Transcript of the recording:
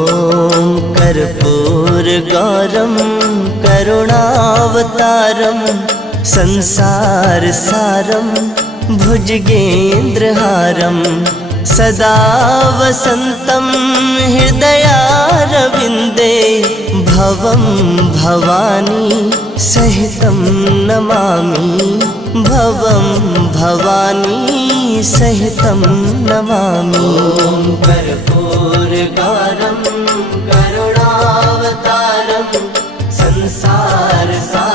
ॐ कर्पूरगौरं करुणावतारं संसारसारं भुजगेन्द्रहारं सदा वसन्तं हृदयारविन्दे भवं भवानी सहितं नमामि भवं भवानी सहितं नमामि। कर्पूरगौरं करुणावतारं संसारसारं